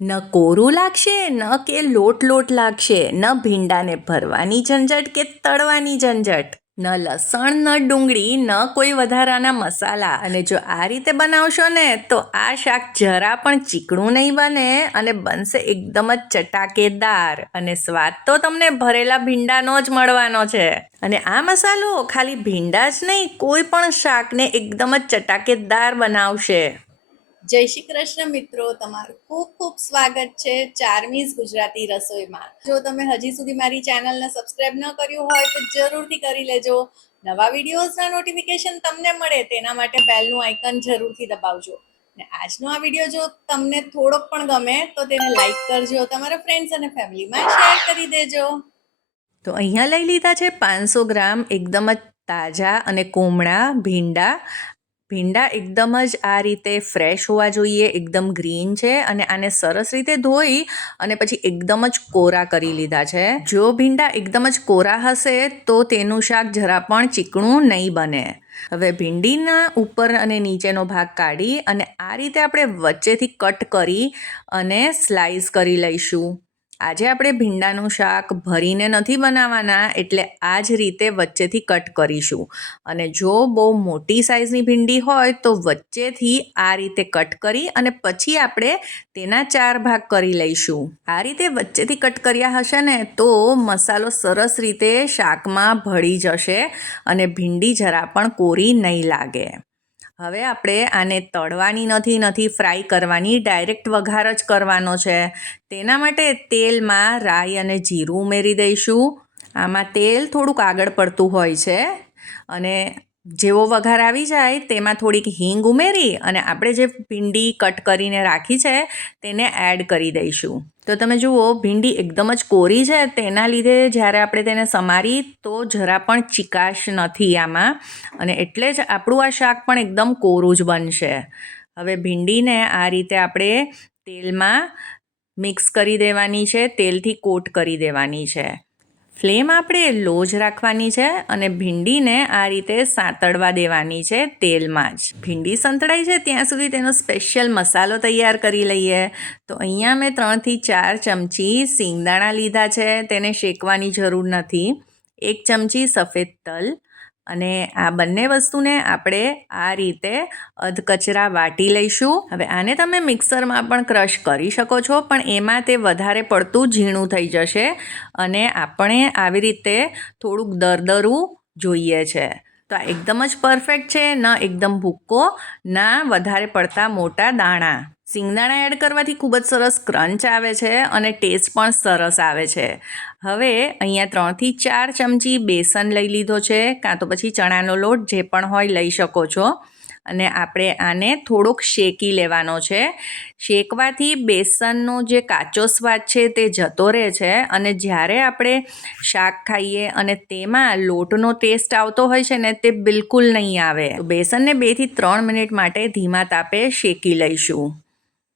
ન કોરું લાગશે ન કે લોટ લોટ લાગશે, ન ભીંડાને ભરવાની ઝંઝટ કે તળવાની ઝંઝટ, ન લસણ ન ડુંગળી ન કોઈ વધારાના મસાલા. અને જો આ રીતે બનાવશો ને તો આ શાક જરા પણ ચીકણું નહીં બને અને બનશે એકદમ જ ચટાકેદાર. અને સ્વાદ તો તમને ભરેલા ભીંડાનો જ મળવાનો છે. અને આ મસાલો ખાલી ભીંડા જ નહીં, કોઈ પણ શાકને એકદમ જ ચટાકેદાર બનાવશે. જય શ્રી કૃષ્ણ મિત્રો, તમારું ખૂબ ખૂબ સ્વાગત છે ચાર્મીઝ ગુજરાતી રસોઈમાં. જો તમે હજી સુધી મારી ચેનલને સબસ્ક્રાઇબ ન કર્યું હોય તો જરૂરથી કરી લેજો. નવા વિડીયોઝના નોટિફિકેશન તમને મળે તેના માટે બેલનું આઇકન જરૂરથી દબાવજો. ને આજનો આ વિડીયો જો તમને થોડોક પણ ગમે તો તેને લાઈક કરજો, તમારા ફ્રેન્ડ્સ અને ફેમિલીમાં શેર કરી દેજો. તો અહીંયા લઈ લીધા છે 500 ગ્રામ એકદમ જ તાજા અને કોમળા ભીંડા. ભીંડા એકદમ જ આ રીતે ફ્રેશ હોવા જોઈએ, એકદમ ગ્રીન છે. અને આને સરસ રીતે ધોઈ અને પછી એકદમ જ કોરા કરી લીધા છે. જો ભીંડા એકદમ જ કોરા હશે તો તેનું શાક જરા પણ ચીકણું નહીં બને. હવે ભીંડીના ઉપર અને નીચેનો ભાગ કાઢી અને આ રીતે આપણે વચ્ચેથી કટ કરી અને સ્લાઈસ કરી લઈશું. આજે આપણે ભીંડાનું શાક ભરીને નથી બનાવવાના, એટલે આ જ રીતે વચ્ચેથી કટ કરીશું. અને જો બહુ મોટી સાઇઝની ભીંડી હોય તો વચ્ચેથી આ રીતે કટ કરી અને પછી આપણે તેના 4 ભાગ કરી લઈશું. આ રીતે વચ્ચેથી કટ કર્યા હશે ને તો મસાલો સરસ રીતે શાકમાં ભળી જશે અને ભીંડી જરા પણ કોરી નહીં લાગે. હવે આપણે આને તળવાની નથી ફ્રાય કરવાની, ડાયરેક્ટ વઘાર જ કરવાનો છે. તેના માટે તેલમાં રાઈ અને જીરું ઉમેરી દઈશું. આમાં તેલ થોડુંક આગળ પડતું હોય છે. અને જેવો વઘાર આવી જાય તેમાં થોડીક હિંગ ઉમેરી અને આપણે જે ભીંડી કટ કરીને રાખી છે તેને એડ કરી દઈશું. તો તમે જુઓ, ભીંડી એકદમ જ કોરી છે, તેના લીધે જ્યારે આપણે તેને સમારી તો જરા પણ ચીકાશ નથી આમાં, અને એટલે જ આપણું આ શાક પણ એકદમ કોરું જ બનશે. હવે ભીંડીને આ રીતે આપણે તેલમાં મિક્સ કરી દેવાની છે, તેલથી કોટ કરી દેવાની છે. ફ્લેમ આપણે લો જ રાખવાની છે અને ભીંડીને આ રીતે સાંતળવા દેવાની છે તેલમાં જ. ભીંડી સંતળાઈ છે ત્યાં સુધી તેનો સ્પેશિયલ મસાલો તૈયાર કરી લઈએ. તો અહીંયા મેં 3 થી 4 ચમચી સિંગદાણા લીધા છે, તેને શેકવાની જરૂર નથી. 1 ચમચી સફેદ તલ, અને આ બંને વસ્તુને આપણે આ રીતે અધકચરા વાટી લઈશું. હવે આને તમે મિક્સરમાં પણ ક્રશ કરી શકો છો, પણ એમાં તે વધારે પડતું ઝીણું થઈ જશે અને આપણે આવી રીતે થોડુંક દરદરું જોઈએ છે. તો આ એકદમ જ પરફેક્ટ છે, ન એકદમ ભૂક્કો ના વધારે પડતા મોટા દાણા. સિંગદાણા એડ કરવાથી ખૂબ જ સરસ ક્રંચ આવે છે અને ટેસ્ટ પણ સરસ આવે છે. હવે અહીંયા 3 થી 4 ચમચી બેસન લઈ લીધો છે, કાં તો પછી ચણાનો લોટ જે પણ હોય લઈ શકો છો. અને આપણે આને થોડોક શેકી લેવાનો છે. શેકવાથી બેસનનો જે કાચો સ્વાદ છે તે જતો રહે છે, અને જ્યારે આપણે શાક ખાઈએ અને તેમાં લોટનો ટેસ્ટ આવતો હોય છે ને તે બિલકુલ નહીં આવે. તો બેસનને 2 થી 3 મિનિટ માટે ધીમા તાપે શેકી લઈશું.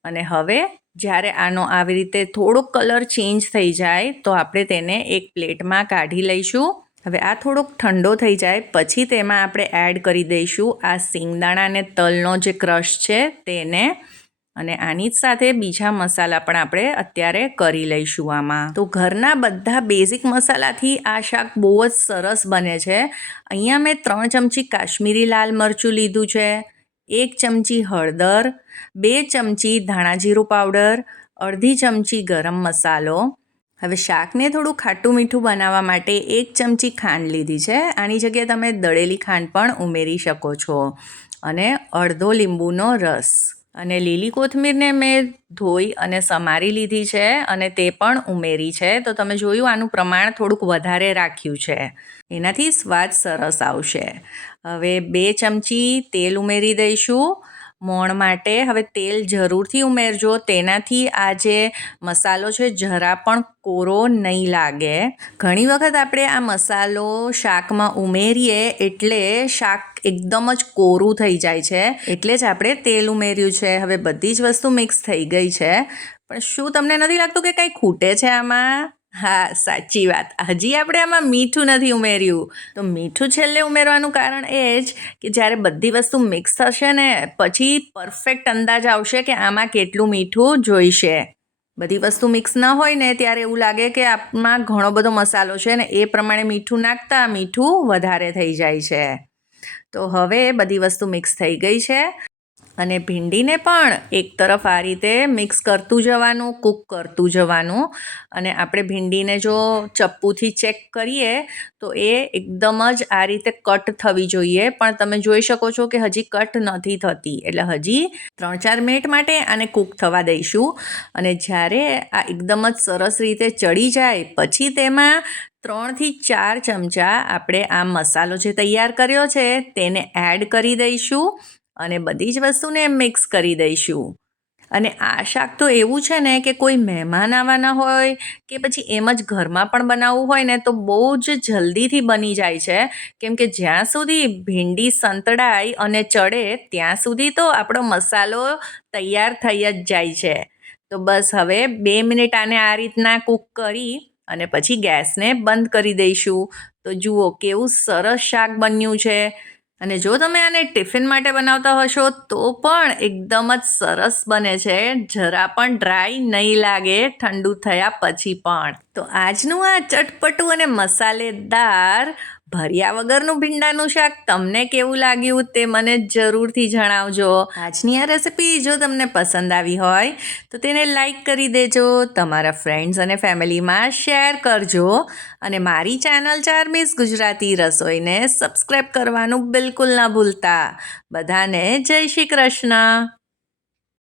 અને હવે જ્યારે આનો આવી રીતે થોડોક કલર ચેન્જ થઈ જાય તો આપણે તેને એક પ્લેટમાં કાઢી લઈશું. હવે આ થોડોક ઠંડો થઈ જાય પછી તેમાં આપણે એડ કરી દઈશું આ સિંગદાણા અને તલનો જે ક્રશ છે તેને. અને આની જ સાથે બીજા મસાલા પણ આપણે અત્યારે કરી લઈશું આમાં. તો ઘરના બધા બેઝિક મસાલાથી આ શાક બહુ જ સરસ બને છે. અહીંયા મેં 3 ચમચી કાશ્મીરી લાલ મરચું લીધું છે, 1 ચમચી હળદર, 2 ચમચી ધાણા જીરું પાવડર, અડધી ચમચી ગરમ મસાલો. હવે શાકને થોડું ખાટું મીઠું બનાવવા માટે 1 ચમચી ખાંડ લીધી છે. આની જગ્યાએ તમે દળેલી ખાંડ પણ ઉમેરી શકો છો. અને અડધો લીંબુનો રસ. અને લીલી કોથમીરને મેં ધોઈ અને સમારી લીધી છે અને તે પણ ઉમેરી છે. તો તમે જોયું, આનું પ્રમાણ થોડુંક વધારે રાખ્યું છે, એનાથી સ્વાદ સરસ આવશે. હવે 2 ચમચી તેલ ઉમેરી દઈશું મોણ માટે. હવે તેલ જરૂરથી ઉમેરજો, તેનાથી આ જે મસાલો છે જરા પણ કોરો નહીં લાગે. ઘણી વખત આપણે આ મસાલો શાકમાં ઉમેરીએ એટલે શાક એકદમ જ કોરું થઈ જાય છે, એટલે જ આપણે તેલ ઉમેર્યું છે. હવે બધી જ વસ્તુ મિક્સ થઈ ગઈ છે, પણ શું તમને નથી લાગતું કે કંઈ ખૂટે છે આમાં? હા, સાચી વાત, હજી આપણે આમાં મીઠું નથી ઉમેર્યું. તો મીઠું છેલ્લે ઉમેરવાનું કારણ એ જ કે જ્યારે બધી વસ્તુ મિક્સ થશે ને પછી પરફેક્ટ અંદાજ આવશે કે આમાં કેટલું મીઠું જોઈશે. બધી વસ્તુ મિક્સ ન હોય ને ત્યારે એવું લાગે કે આમાં ઘણો બધો મસાલો છે ને એ પ્રમાણે મીઠું નાખતા મીઠું વધારે થઈ જાય છે. તો હવે બધી વસ્તુ મિક્સ થઈ ગઈ છે અને ભીંડીને પણ એક તરફ આ રીતે મિક્સ કરતું જવાનું, કૂક કરતું જવાનું. અને આપણે ભીંડીને જો ચપ્પુથી ચેક કરીએ તો એ એકદમ જ આ રીતે કટ થવી જોઈએ, પણ તમે જોઈ શકો છો કે હજી કટ નથી થતી. એટલે હજી 3-4 મિનિટ માટે આને કૂક થવા દઈશું. અને જ્યારે આ એકદમ જ સરસ રીતે ચડી જાય પછી તેમાં 3થી 4 ચમચા આપણે આ મસાલો જે તૈયાર કર્યો છે તેને એડ કરી દઈશું અને બધી જ વસ્તુને મિક્સ કરી દઈશું. અને આ શાક તો એવું છે ને કે કોઈ મહેમાન આવવાના હોય કે પછી એમ જ ઘરમાં પણ બનાવવું હોય ને તો બહુ જ જલ્દીથી બની જાય છે, કેમ કે જ્યાં સુધી ભીંડી સંતળાય અને ચડે ત્યાં સુધી તો આપણો મસાલો તૈયાર થઈ જ જાય છે. તો બસ હવે 2 મિનિટ આને આ રીતના કૂક કરી અને પછી ગેસને બંધ કરી દઈશું. તો જુઓ કેવું સરસ શાક બન્યું છે. અને જો તમે આને ટિફિન માટે બનાવતા હશો તો પણ એકદમ જ સરસ બને છે, જરા પણ ડ્રાય નહીં લાગે ઠંડુ થયા પછી પણ. તો આજનું આ ચટપટું અને મસાલેદાર ભર્યા વગરનું ભીંડાનું શાક તમને કેવું લાગ્યું તે મને જરૂરથી જણાવજો. આજની આ રેસિપી જો તમને પસંદ આવી હોય તો તેને લાઈક કરી દેજો, તમારા ફ્રેન્ડ્સ અને ફેમિલીમાં શેર કરજો અને મારી ચેનલ ચાર્મીઝ ગુજરાતી રસોઈને સબસ્ક્રાઈબ કરવાનું બિલકુલ ના ભૂલતા. બધાને જય શ્રી કૃષ્ણ.